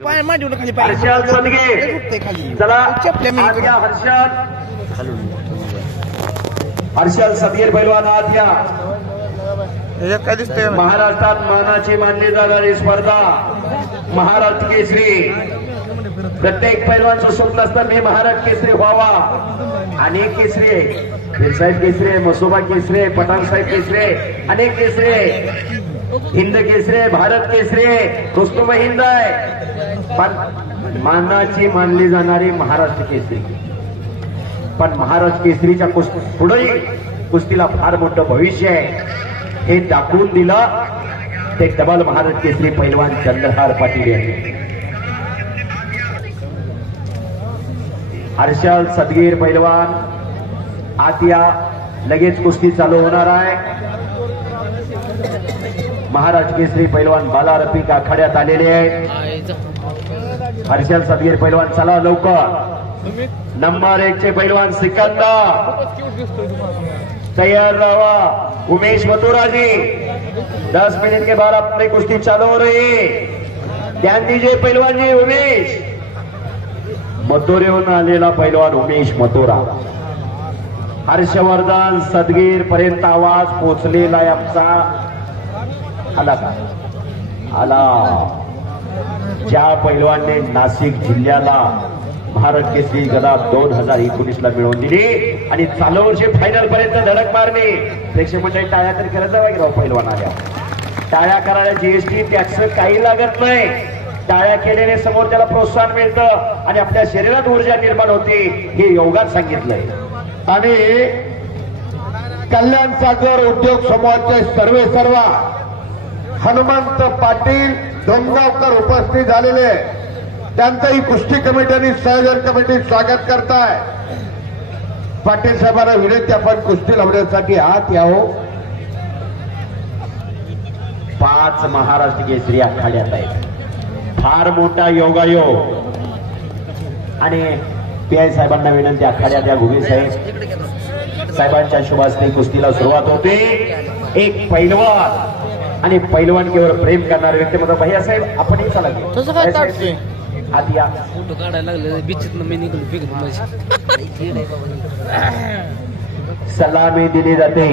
हर्षल सदगे चला हर्षल सदगीर पैलवान आत या। महाराष्ट्रात मानाची मानली जाणारी स्पर्धा महाराष्ट्र केसरी। प्रत्येक पैलवानचं स्वप्न असतं मी महाराष्ट्र केसरी व्हावा। अनेक केसरी आहे, फिरसाहेब केसरी आहे, मसोबा केसरी आहे, पठाण साहेब केसरी आहे, अनेक केसरी आहे, हिंद केसरी आहे, भारत केसरी आहे, रुस्तुम हिंद आहे, पण मानाची मानली जाणारी महाराष्ट्र केसरी। पण महाराष्ट्र केसरीच्या पुढे कुस्तीला फार मोठं भविष्य आहे हे दाखवून दिलं ते डबल महाराष्ट्र केसरी पैलवान चंद्रहार पाटील यांनी। हर्षल सदगीर पैलवान आत या, लगेच कुस्ती चालू होणार आहे। महाराष्ट्र केसरी पैलवान बाला रफिक आखाड्यात आलेले आहेत। हर्षल सदगीर पैलवान चला लवकर। नंबर 1 चे पैलवान सिकंदर तैयार रहा। उमेश मथुरा जी 10 मिनट के बाद अपनी कुश्ती चालू हो रही है, ध्यान दीजिए पैलवान जी। उमेश मथुरेहून आलेला पैलवान उमेश मथुरा। हर्षवर्धन सदगीर पर्यंत आवाज पोहोचलेला आहे आमचा। आला का? आला। ज्या पैलवानने नाशिक जिल्ह्याला महाराष्ट्र केसरी गदा 2019 मिळवून दिली आणि चालू वर्षी फायनल पर्यंत धडक मारली। प्रेक्षक मंडळी टाळ्या तरी करत जावा की राव पैलवान आल्या। टाळ्या करायला जीएसटी टॅक्स काही लागत नाही। टाळ्या केल्याने समोर त्याला प्रोत्साहन मिळतं आणि आपल्या शरीरात ऊर्जा निर्माण होते हे योगात सांगितलंय। आणि कल्याण सागर उद्योग समूहाचे सर्व हनुमंत पाटील डोंगरावकर उपस्थित झालेले, त्यांचंही कुस्ती कमिटी आणि संयोजन कमिटी स्वागत करताय। पाटील साहेबांना विनंती आपण कुस्ती लावण्यासाठी आत यावं। 5 महाराष्ट्र केसरी आखाड्यात आहेत, फार मोठा योगायोग। आणि पीआय साहेबांना विनंती आखाड्यात या घुगे साहेबांच्या शुभ हस्ते कुस्तीला सुरुवात होते। एक पैलवान आणि पैलवानकीवर प्रेम करणारे व्यक्तिमत्व भैया साहेब आपणही चला आत या। फोटो काढायला लागले बिचित मी निघून सलामी दिली जाते।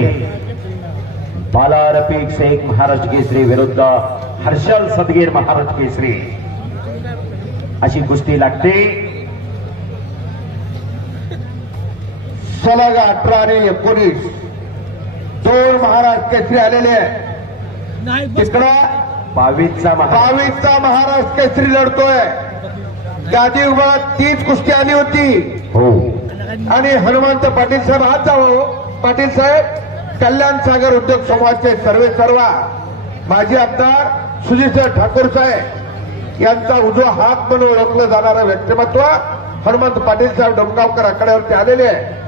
बाला रफिक शेख महाराष्ट्र केसरी विरुद्ध हर्षल सदगीर महाराष्ट्र केसरी अशी कुस्ती लागते। सलग 18 आणि 19 2 महाराष्ट्र केसरी आलेले आहे। तिकडं 22चा महाराष्ट्र केसरी लढतोय। गादी उभा 30 कुस्ती आली होती हो। आणि हनुमंत पाटील साहेब हात जावं। पाटील साहेब कल्याण सागर उद्योग समूहाचे सर्व माजी आमदार सुजित ठाकूर साहेब यांचा उजवा हात म्हणून ओळखलं जाणारं व्यक्तिमत्व हनुमंत पाटील साहेब डोंगरावकर आखाड्यावरती आलेले आहे।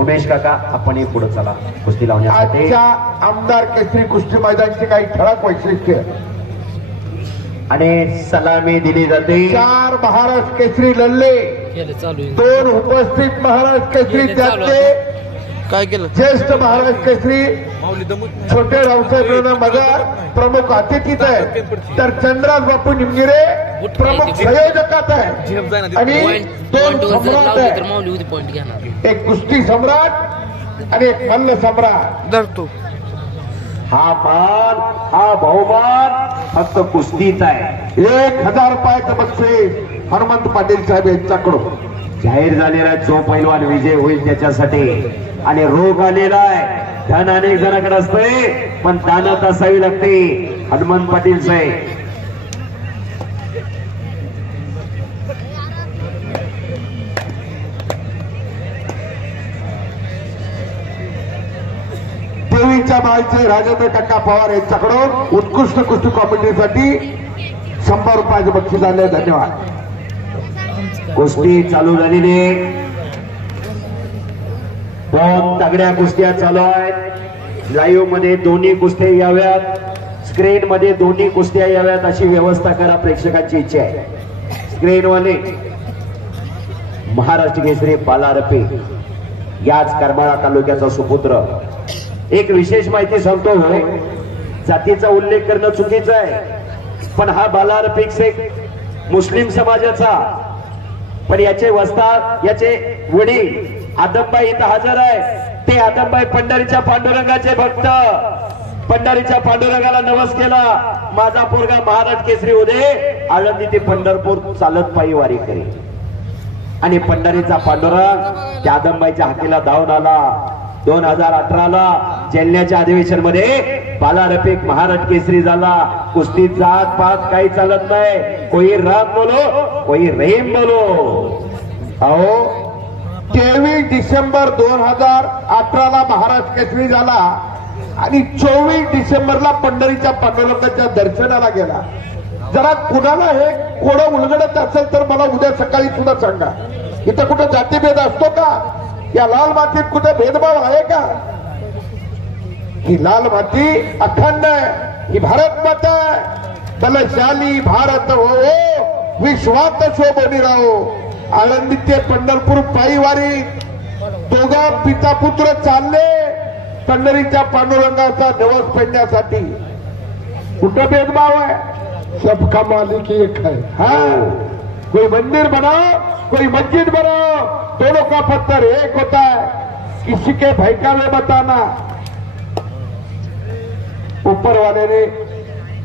उमेश काका आपणही पुढे चला कुस्ती लावण्यासाठी। आजच्या आमदार केसरी कुस्ती मैदानाची काही ठळक वैशिष्ट्य आणि सलामी दिली जाते। 4 महाराष्ट्र केसरी लढले, 2 उपस्थित महाराष्ट्र केसरी त्यातले काय केलं ज्येष्ठ महाराष्ट्र केसरी छोटे रावसाहेब मगर प्रमुख अतिथीत आहे, तर चंद्राज बापू निमगिरे प्रमुख संयोजकात आहे आणि 2 सम्राट आहे, एक कुस्ती सम्राट आणि एक मल्ल सम्राट धरतो। हा मान हा बहुमान फक्त कुस्तीच आहे। 1000 रुपयाचं बक्षीस हनुमंत पाटील साहेब यांच्याकडून जाहीर झालेला जो पैलवान विजय होईल त्याच्यासाठी। आणि रोग आलेला आहे, धन अनेक जणांकडे असते पण दानत असावी लागते। हनुमंत पाटील साहेब देवीच्या बाळचे राजेंद्र काका पवार यांच्याकडून उत्कृष्ट कुस्ती कॉम्पिटिशनसाठी 100 रुपयाचं बक्षीस आले। धन्यवाद। कुस्ती चालू झालेली आहे। 2 तगड्या कुस्त्या चालू आहेत। लाईव्ह मध्ये दोन्ही कुस्त्या याव्यात, स्क्रीन मध्ये दोन्ही कुस्त्या याव्यात अशी व्यवस्था करा प्रेक्षकांची इच्छा आहे। स्क्रीनवाले महाराष्ट्र केसरी बाला रफिक याच करमाळा तालुक्याचा सुपुत्र। एक विशेष माहिती सांगतो, जातीचा उल्लेख करणं चुकीचं आहे, पण हा बालार फिक्स एक मुस्लिम समाजाचा, पण याचे वस्ताद याचे वडील आदमबाई इथं हजर आहे. ते आदमबाई पंढरीच्या पांडुरंगाचे भक्त, पंढरीच्या पांडुरंगाला नवस केला, माझा पोरगा महाराज केसरी उदे आळंदी ते पंढरपूर चालत पायी वारी करेल. आणि पंढरीचा पांडुरंग त्या आदमबाईच्या हातीला धावून आला. 2018 ला जालन्याच्या अधिवेशन मध्ये बाला रफिक महाराज केसरी झाला. कुस्तीत जात पात काही चालत नाही, कोई राम बोलो कोई रहीम बोलो. अहो 23 डिसेंबर 2018 ला महाराज केसरी झाला आणि 24 डिसेंबरला पंढरीच्या पांडुरंगाच्या दर्शनाला गेला. जरा कुणाला हे कोडं उलगडत असेल तर मला उद्या सकाळी सुद्धा सांगा. इथं कुठं जातीभेद असतो का? या लाल मातीत कुठे भेदभाव आहे का? ही लाल माती अखंड आहे, ही भारत माता आहे. बलशाली भारत हो विश्वात शोभनी राहो. आळंदी ते पंढरपूर पायीवारी दोघा पिता पुत्र चालले पंढरीच्या पांडुरंगाचा नवस पेडण्यासाठी. कुठं भेदभाव आहे? सबका मालिक एक है. हाँ, कोई मंदिर बनाओ कोई मस्जिद बनाओ, दोनों का पत्थर एक होता है. किसी के भयका में बताना. ऊपर वाले ने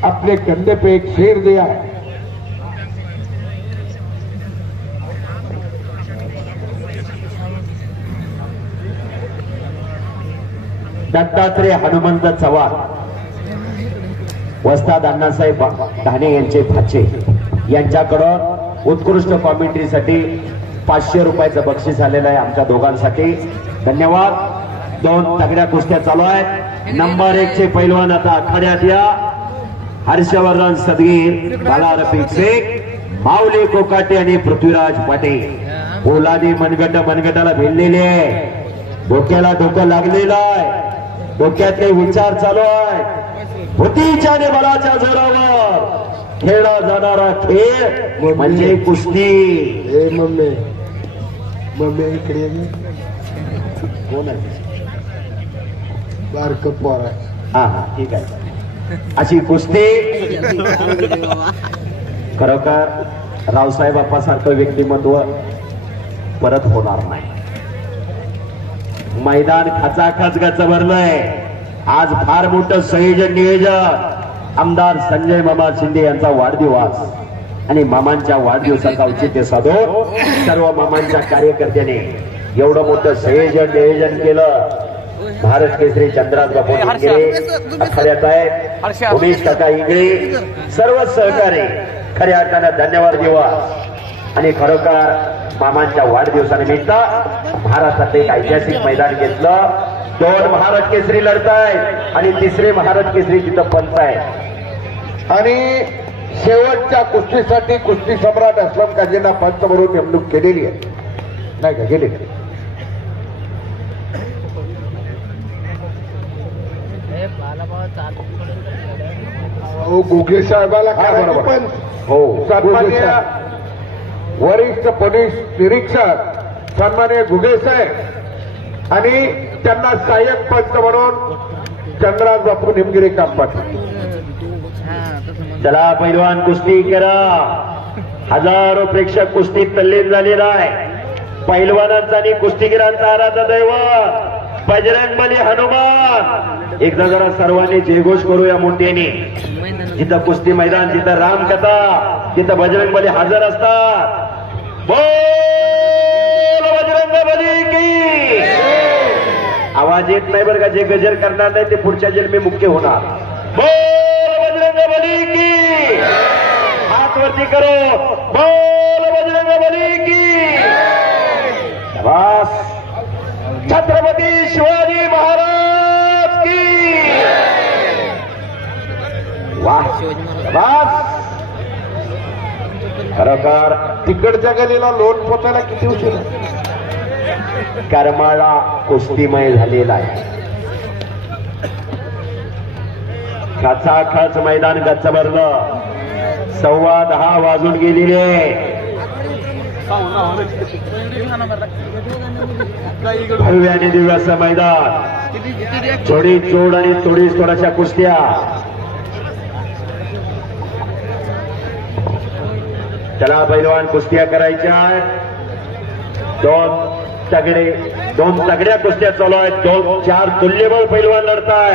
अपने कंधे पे एक शेर दिया है. दत्तात्रय हनुमंत चव्हाण, वस्ताद अण्णासाहेब धाने यांचे भाचे, यांच्याकडून उत्कृष्ट कॉमेंट्रीसाठी 500 रुपयाचं बक्षीस आलेलं आहे आमच्या दोघांसाठी. धन्यवाद. 2 तगड्या कुस्त्या चालू आहेत. नंबर 1 चे पैलवान आता आखाड्यात या. हर्षवर्धन सदगीर, बाला रफिक शेख, माऊली कोकाटे आणि पृथ्वीराज पाटील. पोलादी मनगटाला भिडलेले आहे, डोक्याला डोकं लागलेलं आहे, डोक्यातले विचार चालू आहे. बुद्धीच्या आणि बलाच्या जोरावर खेळला जाणारा खेळ म्हणजे कुस्ती. मम्मी इकडे कोण आहे? बारक पोर आहे. हा ठीक आहे. अशी कुस्ती खरोखर रावसाहेब बाप्पासारखं व्यक्तिमत्व परत होणार नाही. मैदान खचाखच गचवरलंय. आज फार मोठं संयोजन नियोजन. आमदार संजय मामा शिंदे यांचा वाढदिवस आणि मामांच्या वाढदिवसाचं औचित्य साधून सर्व मामांच्या कार्यकर्त्याने एवढं मोठं संयोजन नियोजन केलं. भारत केसरी चंद्राज बापू इंगळे आखाड्यात आहे, उमेश काका इंगळे, सर्व सहकारी खऱ्या अर्थानं धन्यवाद देवा. आणि खरोखर मामांच्या वाढदिवसानिमित्त महाराष्ट्रात एक ऐतिहासिक मैदान घेतलं. 2 महाराज केसरी लढतायत आणि 3रे महाराज केसरी तिथं पंच आहे. आणि शेवटच्या कुस्तीसाठी कुस्ती सम्राट असलम काजींना पंच म्हणून नेमणूक केलेली आहे, नाही का? गेले गुगे साहेबाला काय बरोबर हो. सन्मान्य वरिष्ठ पोलीस निरीक्षक सन्मान्य गुगे साहेब आणि त्यांना सहाय्यक पंच म्हणून चंद्राज बापू निमगिरी काम पाटील. चला पैलवान कुस्ती करा. हजारो प्रेक्षक कुस्तीत तल्लीन झालेला आहे. पैलवानांचा आणि कुस्तीगिरांचा आराध्य दैवत बजरंगबली हनुमान. एकदा जरा सर्वांनी जयघोष करूया मोठ्याने. जिथं कुस्ती मैदान, जिथं रामकथा, तिथं बजरंगबली हजर असतात. बोल बजरंगबली की. आवाज येत नाही बरं का. जे गजर करणार नाही ते पुढच्या जन्मी मुख्य होणार. बोल बजरंगबली की. हात वरती करो. बोल बजरंगबली की. शाबास. छत्रपती शिवाजी महाराज की. वाह शाबास. खरोखर तिकडच्या गलीला लोट पोचायला किती उशीर? करमाळा कुस्तीमय झालेला आहे. खचाखच मैदान गच्चभरलं. 10:15 वाजून गेलेले. भव्य आणि दिव्य असं मैदान. थोडी चोड आणि थोडी थोड्याशा कुस्त्या. चला पैलवान कुस्त्या करायच्या आहेत. दोन तगड्या कुस्त्या चालू आहेत. 2-4 तुल्यबळ पैलवान लढताय.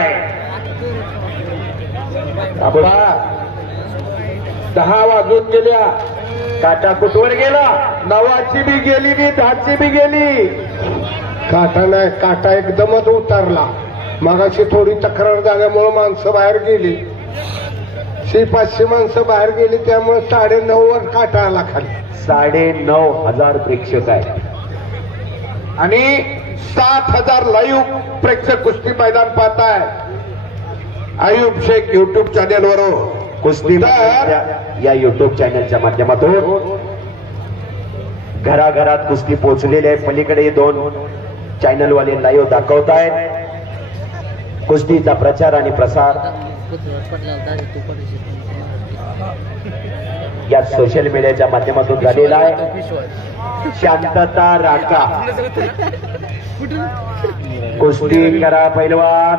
10 वाजून गेल्या. काटा कुठवर गेला. 9ची बी गेली नी 10ची बी गेली. काटा नाही, काटा एकदमच उतरला. मगाशी थोडी तक्रार झाल्यामुळे माणसं बाहेर गेली. 500 माणसं बाहेर गेली, त्यामुळे 9:30 वर काटा आला खाली. 9,500 प्रेक्षक आहेत आणि 7,000 लाईव्ह प्रेक्षक कुस्ती मैदान पाहताय आयुब शेख युट्यूब चॅनेलवर. कुस्ती या युट्यूब चॅनलच्या माध्यमातून घराघरात कुस्ती पोहोचलेली आहे. पलीकडे 2 चॅनलवाले लाईव्ह दाखवत आहेत. कुस्तीचा प्रचार आणि प्रसार या सोशल मीडियाच्या माध्यमातून झालेला आहे. शांतता राखा. कुस्ती करा पैलवान.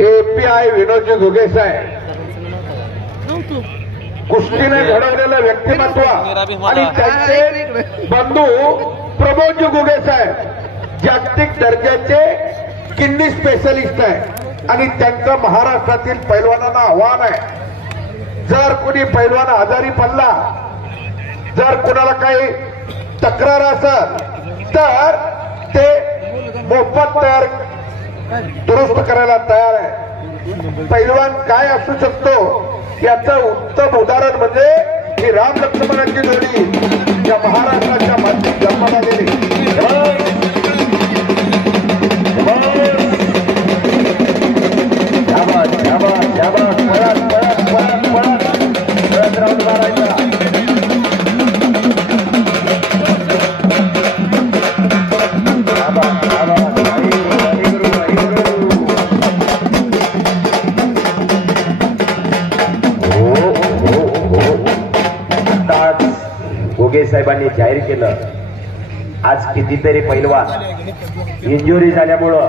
API विनोदजी घुगे साहेब कुस्तीने घडवलेलं व्यक्तिमत्व आणि त्यांचे बंधू प्रमोदजी घुगे साहेब जागतिक दर्जाचे किन्नी स्पेशलिस्ट आहे. आणि त्यांचं महाराष्ट्रातील पैलवानांना आव्हान आहे, जर कोणी पैलवान आजारी पडला, जर कोणाला काही तक्रार असेल तर ते मोफत दुरुस्त करायला तयार आहे. पैलवान काय असू शकतो याचं उत्तम उदाहरण म्हणजे ही राम लक्ष्मणाची जोडी या महाराष्ट्राच्या मातीत जन्माला गेली. घुगे साहेबांनी जाहीर केलं, आज कितीतरी पैलवान इंजुरी झाल्यामुळं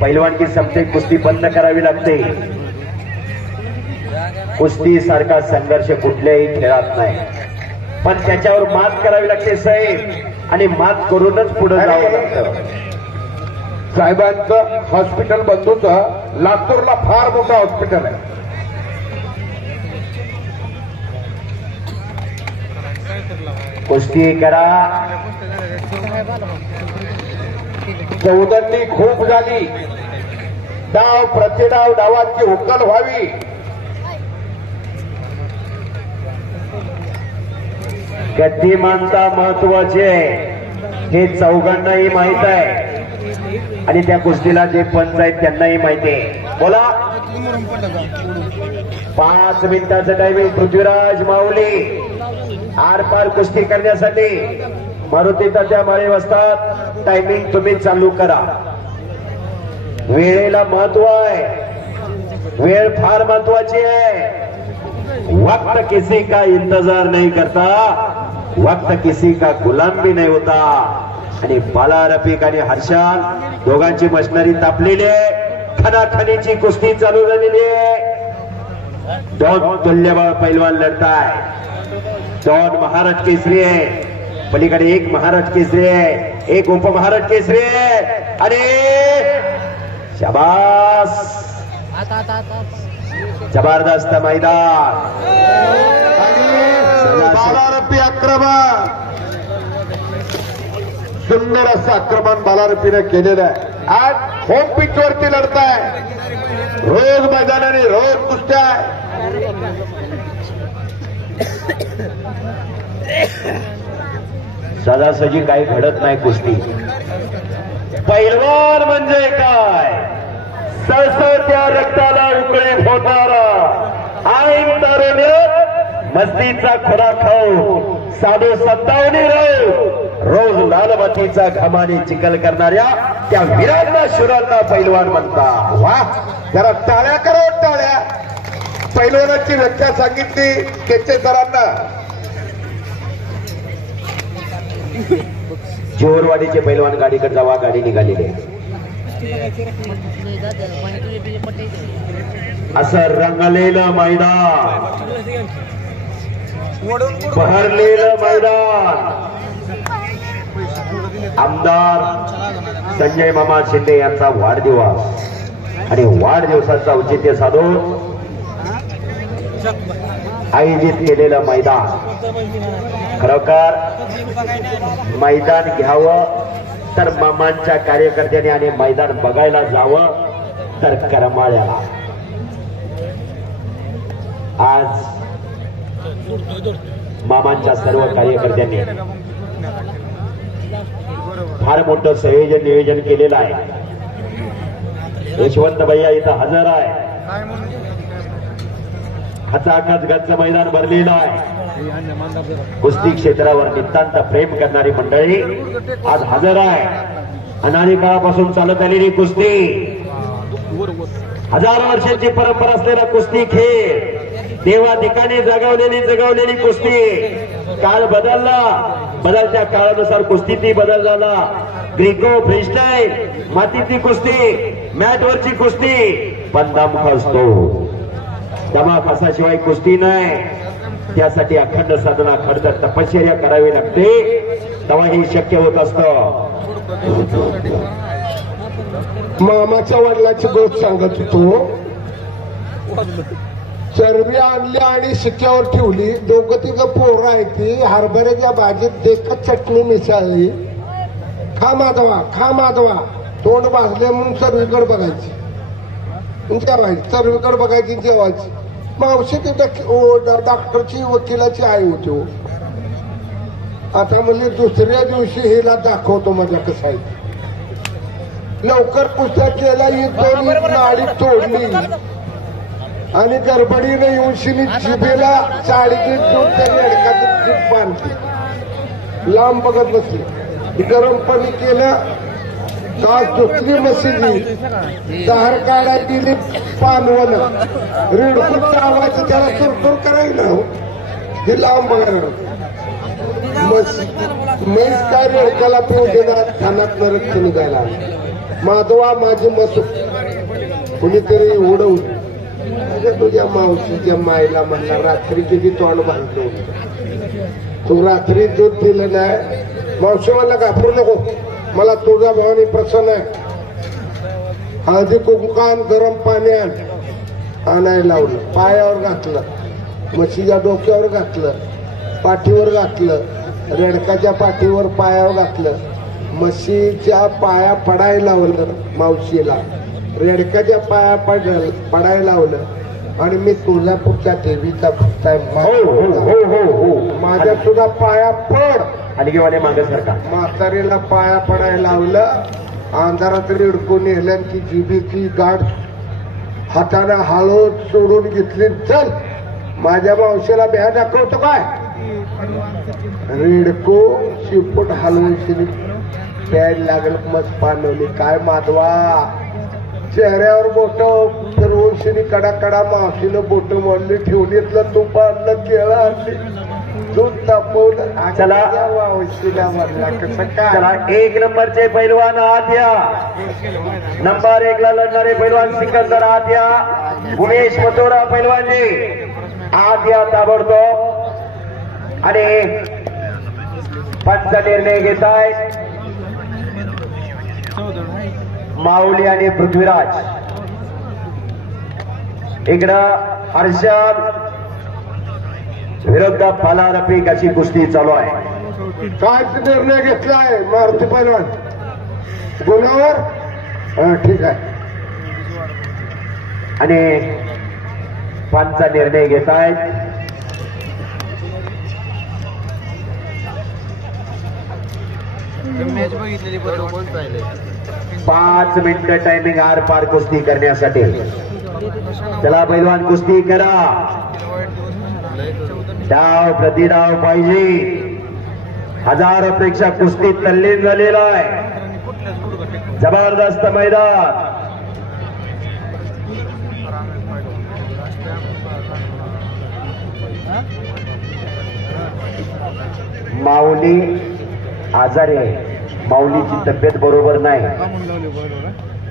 पैलवानकी संपते, कुस्ती बंद करावी लागते. कुस्ती सारखा संघर्ष कुठल्याही खेळात नाही, पण त्याच्यावर मात करावी लागते साहेब. आणि मात करूनच पुढे जावं लागतं. साहेबांचं हॉस्पिटल बंधूचं लातूरला फार मोठं हॉस्पिटल आहे. कुस्ती करा. चौदंडी खूप झाली. डाव प्रतिडाव डावाची उकल व्हावी. गतिमानता महत्वाचे हे चौघांनाही माहित आहे आणि त्या कुस्तीला जे पंच आहेत त्यांनाही माहिती आहे. बोला. 5 मिनिटाचं टायमिंग. पृथ्वीराज माऊली आरपार कुस्ती करण्यासाठी मारुती तात्या माळी असतात. टायमिंग तुम्ही चालू करा. वेळेला महत्व आहे, वेळ फार महत्वाची आहे. वक्त किसी का इंतजार नहीं करता, वक्त किसी का गुलाम भी नहीं होता. आणि बाला रफिक आणि हर्षाल दोघांची मशनरी तापलेली आहे. खनाखनीची कुस्ती चालू झालेली आहे. 2 तुल्यबळ पैलवान लढताय. 2 महाराष्ट्र केसरी आहे. पलीकडे 1 महाराष्ट्र केसरी आहे, 1 उपमहाराष्ट्र केसरी आहे. आणि शाबास, जबरदस्त मैदान. बालारपी आक्रमण, सुंदर असं आक्रमण बालारपीने केलेलं आहे. आज होम पिच वरती लढताय. रोज मैदानाने रोज कुस्त्या. सदासजी काही घडत नाही कुस्ती. पैलवान म्हणजे काय? सळसळत्या रक्ताला उकळी फोडणारा, ऐन तारुण्यात मस्तीचा खुरा खाऊ, साधू सत्तावनी राहू, रोज लालबत्तीचा घामाने चिखल करणाऱ्या त्या वीरांना शुरांना पैलवान म्हणतात. वा, जरा टाळ्या करा. टाळ्या. पैलवानाची व्याख्या सांगितली केचे सरांना. जोरवाडीचे पैलवान गाडीकडे जावा. गाडी निघालेली आहे. असं रंगलेलं मैदान. बहरलेलं मैदान आमदार संजय मामा शिंदे यांचा वाढदिवस आणि वाढदिवसाचं औचित्य साधून आयोजित केलेलं मैदान. खरोखर मैदान घ्यावं तर मामांच्या कार्यकर्त्यांनी आणि मैदान बघायला जावं तर करमाळ्याला. आज मामांच्या सर्व कार्यकर्त्यांनी फार मोठं संयोजन नियोजन केलेलं आहे. यशवंत भैया इथं हजर आहे. खचाखच गच्च मैदान भरलेलं आहे. कुस्ती क्षेत्रावर नितांत प्रेम करणारी मंडळी आज हजर आहे. अनादी काळापासून चालत आलेली कुस्ती, हजारो वर्षांची परंपरा असलेला कुस्ती खेळ, देवा ठिकाणी जगवलेली कुस्ती. काळ बदलला, बदलत्या काळानुसार कुस्तीतही बदल झाला. ग्रीको फ्रीस्टाईल, मातीतली कुस्ती, मॅटवरची कुस्ती, पण दम खसतो. दमा खसाशिवाय कुस्ती नाही. त्यासाठी अखंड साधना, खडतर तपश्चर्या करावी लागते, तेव्हा हे शक्य होत असतं. मामाच्या वडिलाची गोष्ट सांगत होतो. चरबी आणली आणि शिक्क्यावर ठेवली. दोघं तिघं पोरं आहे ती हरभऱ्याच्या भाजीत देखत चटणी मिसळली. खा माधवा तोंड भाजले म्हणून सर्वीकडे बघायची, जेवायची, सर्वीकडे बघायची, जेवायची. मावशी ती डॉक्टरची वकिलाची आई होती. आता म्हणजे दुसऱ्या दिवशी हिला दाखवतो माझ्या कसं आहे. लवकर पुस्तक केला, ही दोन नाडी तोडली आणि गडबडीने येऊन शिनी जिभेला चाळीची दूध तरी अडकाची जीभ बांधली. लांब बघत बसली. गरम पाणी केलं, काल दुसरी मशिदी, दार काढाय दिली पानवण, रेडकूट आवायचं त्याला सुरसुर करायला. हे लांब बघायला म्हैस काय रेडकाला पिऊ देणार. खानात रक्त निघायला. माधवा माझी मत कुणीतरी उडवली. तुझ्या मावशीच्या मायला म्हणला रात्री किती तोंड बांधलो होतं. तू रात्री दूध दिलं नाही. मावशी मला घाबरू नको, मला तुझ्या भावानी प्रसन्न आहे. हळदी कुंकान गरम पाणी आणायला लावलं. पायावर घातलं, म्हशीच्या डोक्यावर घातलं, पाठीवर घातलं, रेडकाच्या पाठीवर पायावर घातलं. म्हशीच्या पाया पडायला लावलं मावशीला, रेडकाच्या पाया पडायला लावलं. आणि मी तुळजापूरच्या देवीचा भक्त आहे. माझ्या सुद्धा पाया पड. हलगेवाले मागेसारखा म्हातारीला पाया पडायला लावलं. अंधारात रेडकून नेलं की जिभेची गाठ हाताने हळूच सोडून घेतली. चल माझ्या मावशीला भ्या दाखवतो काय. रेडको शिपूट हलवून प्यायला लागल. मस्त पाणवली. काय माधवा चेहऱ्यावर बोट फिरवून शिनी कडा मावशीनं बोट मोडली. ठेवणीतलं तूप आणलं, केळं आणली, दूध तापवलं. चला मावशीला म्हणला कसं काय. चला 1 नंबरचे पैलवान आत या. नंबर 1 ला लढणारे पैलवान सिकंदर आत या. उमेश मथुरा पैलवानजी आत या ताबडतोब. आणि पंच निर्णय घेत आहेत माऊली आणि पृथ्वीराज. इकडं हर्षद विरुद्ध फला रफिक अशी कुस्ती चालू आहे. काय निर्णय घेतलाय मारुती पैलवान गुणावर. ठीक आहे. आणि पंच निर्णय घेत आहेत मॅच बघितलेली बरोबर. 5 मिनिटं टायमिंग आर पार कुस्ती करण्यासाठी. चला पैलवान कुस्ती करा. डाव प्रतिडाव पाहिजे. हजारोपेक्षा कुस्तीत तल्लीन झालेला आहे. जबरदस्त मैदान. माऊली आजारी आहे. माऊलीची तब्येत बरोबर नाही.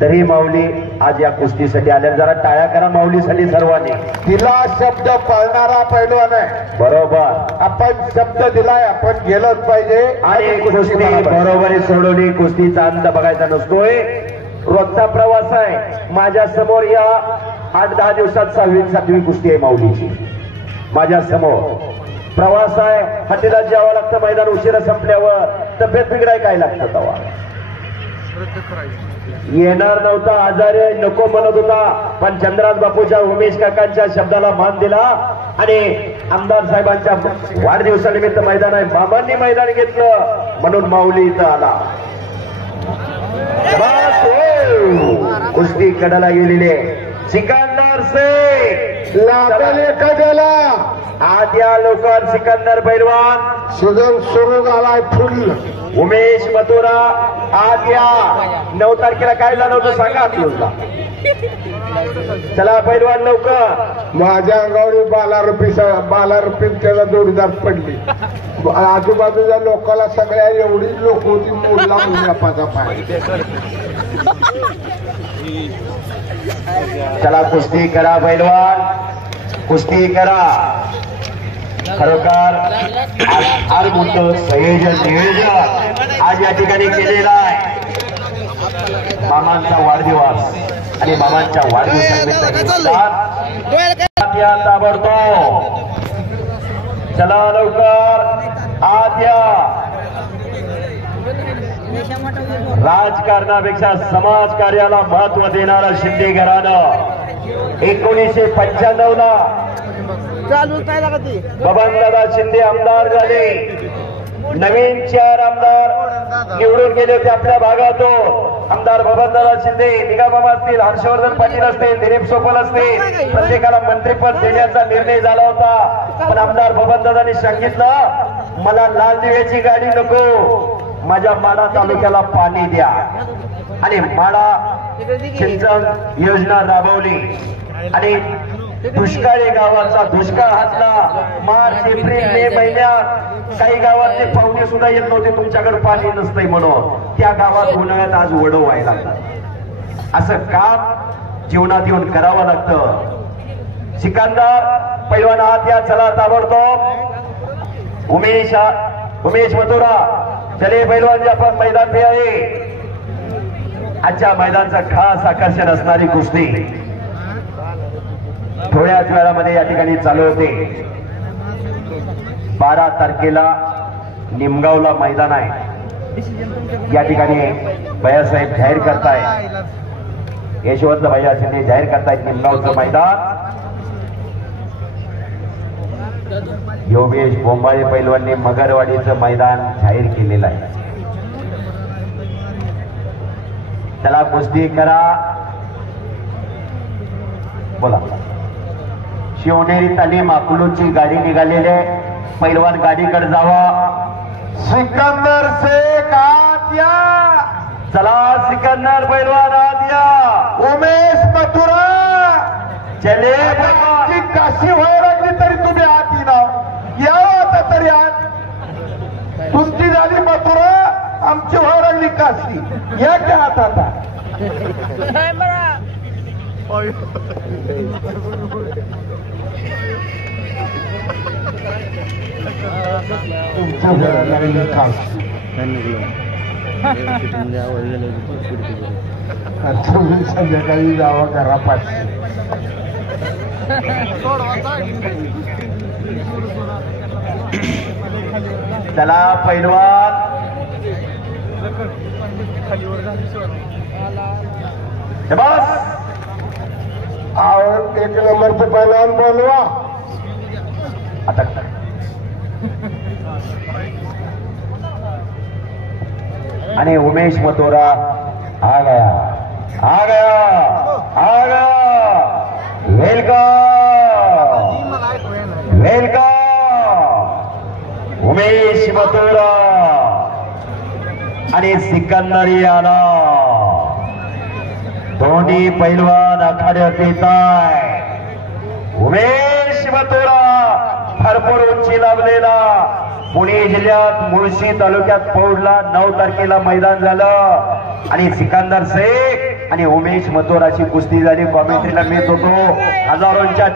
तरी माऊली आज या कुस्तीसाठी आल्या. जरा टाळ्या करा माऊलीसाठी सर्वांनी. दिला शब्द पाळणारा पैलवान आहे. बरोबर. आपण शब्द दिलाय, आपण गेलोच पाहिजे. आणि कुस्ती बरोबरी सोडवली. कुस्तीचा अंत बघायचा नसतोय. रोजचा प्रवास आहे. माझ्या समोर या 8-10 दिवसात 6वी कुस्ती आहे माऊलीची. माझ्या समोर प्रवास आहे. हातीला जेवावं लागतं. मैदान उशिरा संपल्यावर तब्येत बिघडाय काय लागतं तेव्हा. येणार नव्हता, आजारी नको म्हणत होता, पण चंद्राज बापूच्या उमेश काकांच्या शब्दाला मान दिला आणि आमदार साहेबांच्या वाढदिवसानिमित्त मैदान आहे. बाबांनी मैदान घेतलं म्हणून माऊली इथं आला. बस हो. कुस्ती कडाला गेलेली आहे. सिकंदर से लागल एखाद्याला आज या लवकर. सिकंदर पैलवान सीझन सुरू झालाय फुल. उमेश मथुरा आज या. 9 तारखेला काय झालं होतं सांगा आपल्याला. चला पैलवान लवकर. माझ्या अंगावर बाला रुपये त्याला जोडीदार पडली. आजूबाजूच्या लोकांना सगळ्या एवढी लोक होती मोडला मुलापाचा पाय. चला कुस्ती करा पैलवान, कुस्ती करा. खरोखर आज मोठं संयोजन नियोजन आज या ठिकाणी केलेलं आहे. मामांचा वाढदिवस आणि मामांच्या वाढदिवसानिमित्त ताबडतोब. चला लवकर आत या. राजकारणापेक्षा समाजकार्याला महत्व देणारं शिंदे घराणं 1995 ला बबनदादा शिंदे आमदार झाले. नवीन 4 आमदार निवडून गेले होते आपल्या भागातून. आमदार बबनदादा शिंदे, निगामामा असतील, हर्षवर्धन पाटील असतील, दिलीप सोपल असतील, प्रत्येकाला मंत्रिपद देण्याचा निर्णय झाला होता. पण आमदार बबनदादांनी सांगितलं मला लाल दिव्याची गाडी नको, माझ्या माडा तालुक्याला पाणी द्या. आणि माडा सिंचन योजना राबवली आणि दुष्काळी गावाचा दुष्काळ हातला. मार्च एप्रिल मे महिन्यात काही गावातले पाहुणे सुद्धा येत नव्हते तुमच्याकडे पाणी नसतंय म्हणून. त्या गावात उन्हाळ्यात आज वडो व्हायला लागतं. असं काम जीवनात येऊन करावं लागतं. सिकंदर पैलवान आत या. चला ताबडतोब. उमेश मथुरा चले पैलवान जे आपण मैदान पे आहे. आजच्या मैदानचं खास आकर्षण असणारी कुस्ती थोड्याच वेळामध्ये या ठिकाणी चालू होते. 12 तारखेला निमगावला मैदान आहे. या ठिकाणी भैयासाहेब जाहीर करताय, यशवंत भैया शिंदे जाहीर करतायत निमगावचं मैदान. योगेश बोंबाळे पैलवांनी मगरवाडीचं मैदान जाहीर केलेलं आहे. चला कुस्ती करा. बोला. शिवनेरी तालीम अकलूजची गाडी निघालेली आहे. पैलवान गाडीकडे जावा. सिकंदर शेख आत या. चला सिकंदर पैलवान आत या. उमेश मथुरा चले ची काशी व्हायला लागली तरी तुम्ही आत येणार. यावं आता तरी आत. तुमची झाली मथुरा, आमची व्हायला लागली काशी. या क्या आत आता. तुमच्या व्हायला लागली काशी. तुम्ही संध्याकाळी जावा करा पाचशे. चला पैलवान. बस. और 1 नंबरचे पैलवान बोलवा. आता आणि उमेश मथुरा आ गया, आ गया, आ गया. Welcome, welcome. उमेश मथुरा आणि सिकंदरी आला. दोन्ही पैलवान आखाड्यात येत आहे. उमेश मथुरा भरपूर उंची लाभलेला. पुणे जिल्ह्यात मुळशी तालुक्यात पौडला 9 तारखेला मैदान झालं. आणि सिकंदर शेख आणि उमेश मथुराची कुस्ती झाली. कॉमेंट्रीला मिळत होतो हजारोंच्या